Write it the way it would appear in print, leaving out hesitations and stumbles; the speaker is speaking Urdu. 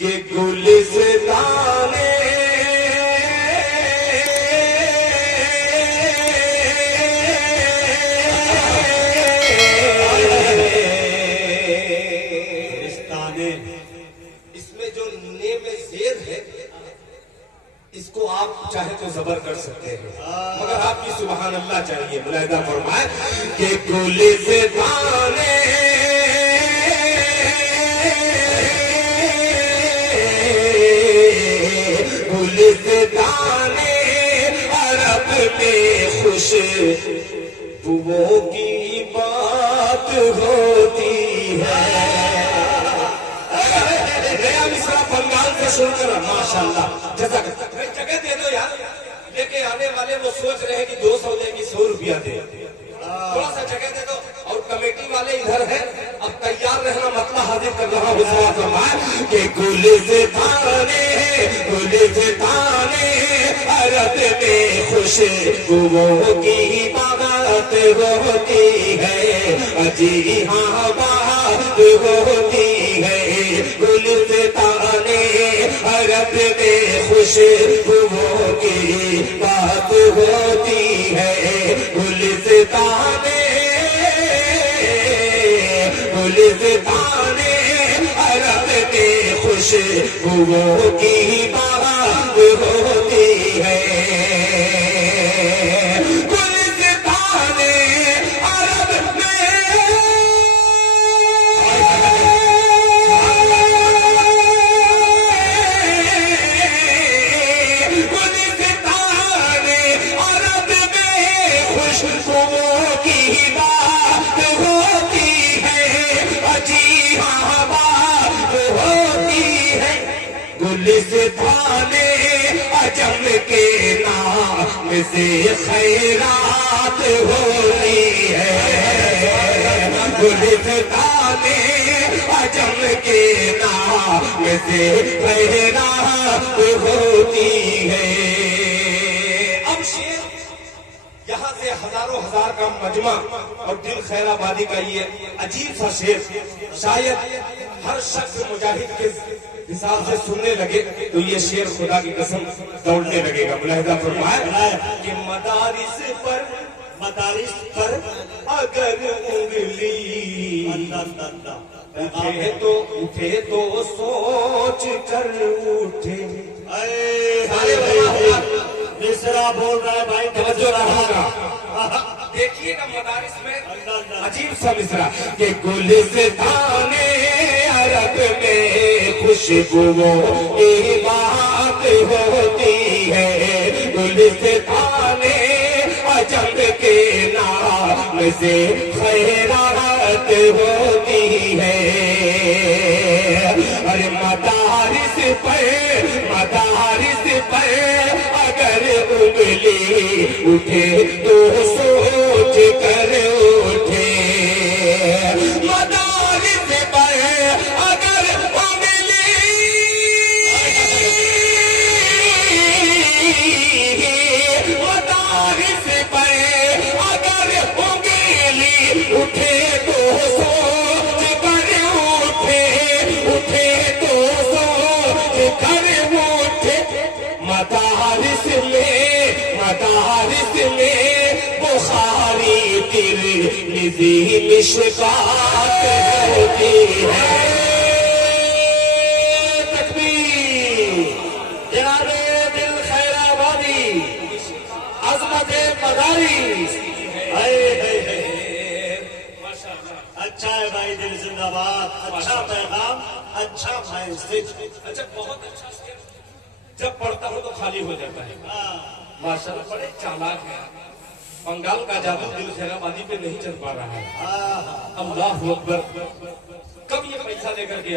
کہ گلستان اس میں جو نیم زیر ہے اس کو آپ چاہے تو زبر کر سکتے ہیں، مگر آپ کی سبحان اللہ چاہیے. ملاحظہ فرمائے کہ گلستان گلستان عرب میں خوشبوؤں کی بات ہوتی ہے. نیا مصرع بنگال سے شروع کر رہا. ماشاءاللہ جزاک اللہ. جگہ دے دو یار، لے کے آنے والے وہ سوچ رہے کہ 200 دے گی 100 روپیہ دے. تھوڑا سا جگہ دے دو. اور کمیٹی والے ادھر ہیں، اب تیار رہنا، مسئلہ حاضر کر رہا ہوں. سوال فرمائے کہ گلستان گلستان عرب میں خوشبوؤں کی بات ہوتی ہے. جی ہاں بات ہوتی ہے. گلستان عرب میں خوشبوؤں کی بات ہوتی ہے. گلستان گلستان عرب میں خوشبوؤں کی بات ہوتی ہے. گلستان عرب میں گلستان عرب میں خوشبوؤں کی بات ہوتی ہے. جی ہاں بات ہوتی ہے. گلستان عجم کے نام سے خیرات ہوتی ہے. گلستان عجم کے نام سے خیرات ہوتی ہے. اب شیر یہاں سے ہزاروں ہزار کا مجمع اور دل خیر آبادی کا یہ عجیب سا شیر شاید ہر شخص مجاہد کے حساب سے سننے لگے تو یہ شیر خدا کی قسم دوڑنے لگے گا. ملاحظہ فرمائے کہ مدارس پر اگر انگلی اٹھے تو سوچ کر اٹھے. مصرع بول رہا ہے بھائی، توجہ رہا. دیکھیے نا مدارس میں عجیب سا مصرع کہ گلستان عرب میں خوشبوؤں کی بات ہوتی ہے. گلستان عجم کے نام سے خیرات ہوتی ہے. اور مدارس پر اگر انگلی اٹھے تو سوچ کر اٹھے. مدارس پر اگر انگلی مدارس پر اگر انگلی اٹھے تو سوچ کر اٹھے. اٹھے تو سوچ کر اٹھے. مدارس میں بخاری ترمذی مشکات ہوتی ہے. تکبیر. جناب دل خیر آبادی، عظمت مدارس. اچھا ہے بھائی، دل زندہ باد. اچھا پیغام، اچھا میسج. اچھا بہت اچھا. جب پڑھتا ہوں تو خالی ہو جاتا ہے. ماشاءاللہ بڑے چالاک ہیں. بنگال کا جادو دل خیر آبادی پہ نہیں چل پا رہا ہے. اللہ اکبر. کب یہ پیسہ لے کر کے